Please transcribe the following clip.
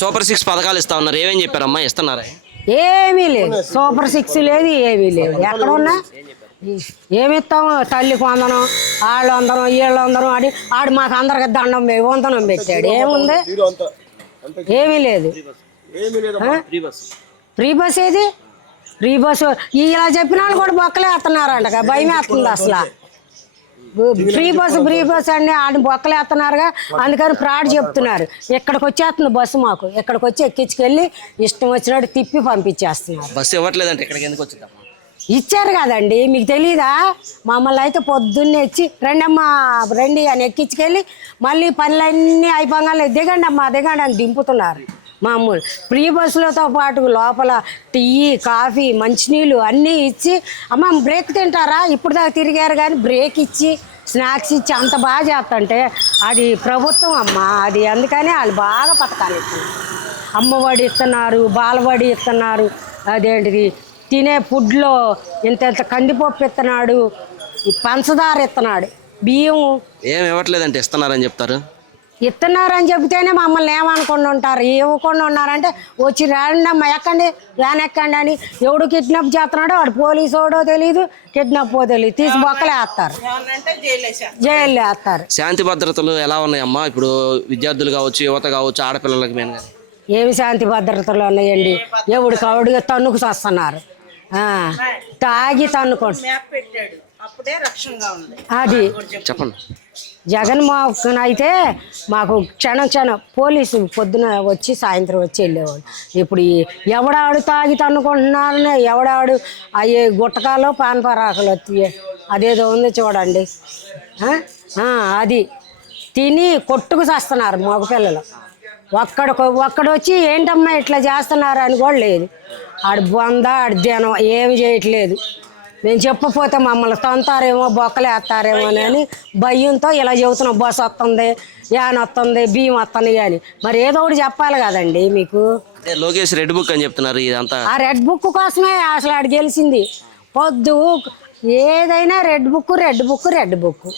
Super 6 పథకాలు ఇస్తా ఉన్నారు, ఏమేం చెప్పారమ్మా? ఇస్తున్నారా? ఏమీ లేదు, సూపర్ 6 లేదు, ఏమీ లేదు. ఎక్కడున్నా ఏమిస్తాము? తల్లికి వందనం, వాళ్ళు వందనం, వీళ్ళు వందనం అని ఆడు మాకు అందరికి దండం వందనం పెట్టాడు. ఏముంది? ఏమీ లేదు. ఫ్రీ బస్ ఏది? ఫ్రీ బస్సు ఇలా చెప్పిన వాళ్ళు కూడా బొక్కలే వేస్తున్నారంట, భయం వేస్తుంది అసలు. ఫ్రీ బస్సు అని ఆడిని బొక్కలు వేస్తున్నారుగా, అందుకని ఫ్రాడ్ చెప్తున్నారు. ఇక్కడికి వచ్చేస్తుంది బస్సు, మాకు ఇక్కడికి వచ్చి ఎక్కించుకెళ్ళి ఇష్టం వచ్చినట్టు తిప్పి పంపించేస్తున్నారు. బస్సు ఇవ్వట్లేదంటే ఇక్కడికి ఎందుకు వచ్చిందమ్మా? ఇచ్చారు కదండి, మీకు తెలీదా? మమ్మల్ని అయితే పొద్దున్నే ఇచ్చి రండమ్మా రండి అని ఎక్కించుకెళ్ళి మళ్ళీ పనులన్నీ అయిపోగానే దిగండి అమ్మా దిగండి అని దింపుతున్నారు. మామూలు ఫ్రీ బస్సులతో పాటు లోపల టీ, కాఫీ, మంచినీళ్ళు అన్నీ ఇచ్చి, అమ్మ బ్రేక్ తింటారా, ఇప్పుడు దాకా తిరిగారు కానీ బ్రేక్ ఇచ్చి స్నాక్స్ ఇచ్చి అంత బాగా చేస్తుంటే అది ప్రభుత్వం అమ్మ, అది అందుకని వాళ్ళు బాగా పథకాలు ఇస్తున్నారు. అమ్మఒడి ఇస్తున్నారు, బాలబడి ఇస్తున్నారు, అదేంటిది తినే ఫుడ్లో ఇంత కందిపప్పు ఇస్తున్నాడు, పంచదార ఇస్తున్నాడు, బియ్యం. ఏమి ఇవ్వట్లేదంటే ఇస్తున్నారని చెప్తారు. ఇస్తున్నారని చెబితేనే మమ్మల్ని ఏమనుకుండా ఉంటారు. ఇవ్వకుండా ఉన్నారంటే వచ్చి రండమ్మా ఎక్కండి వ్యాన్ ఎక్కండి అని. ఎవడు కిడ్నాప్ చేస్తున్నాడో వాడు పోలీసు వాడో తెలియదు, కిడ్నాప్ తెలియదు, తీసి బొక్కలు వేస్తారు, జైల్లో వేస్తారు. శాంతి భద్రతలు ఎలా ఉన్నాయమ్మా? ఇప్పుడు విద్యార్థులు కావచ్చు, యువత కావచ్చు, ఆడపిల్లలకి మెయిన్ గా ఏమి శాంతి భద్రతలు ఉన్నాయండి? ఎవడికి ఆవిడగా తన్నుకు చేస్తున్నారు, తాగి తన్నుకోండి. అది చెప్పండి. జగన్మోహన్ అయితే మాకు క్షణం పోలీసు పొద్దున వచ్చి సాయంత్రం వచ్చి వెళ్ళేవాడు. ఇప్పుడు ఎవడాడు తాగి తన్నుకుంటున్నారని, ఎవడాడు అయ్యే గుట్టకాలో పాన్పరాకులు అదేదో ఉంది చూడండి, అది తిని కొట్టుకు చేస్తున్నారు మగపిల్లలు. ఒక్కడొచ్చి ఏంటమ్మా ఇట్లా చేస్తున్నారు అని కూడా లేదు. ఆడు బొంద ఆడి జనం ఏమి చేయట్లేదు. మేము చెప్పపోతే మమ్మల్ని తంతారేమో, బొక్కలు వేస్తారేమో అని భయంతో ఇలా చెబుతున్నాం. బస్సు వస్తుంది, యాన్ వస్తుంది, బియ్యం వస్తుంది అని. మరి ఏదో ఒకటి చెప్పాలి కదండి మీకు. లోకేష్ రెడ్ బుక్ అని చెప్తున్నారు, ఇదంతా ఆ రెడ్ బుక్ కోసమే అసలు ఆడు గెలిచింది. పొద్దు ఏదైనా రెడ్ బుక్.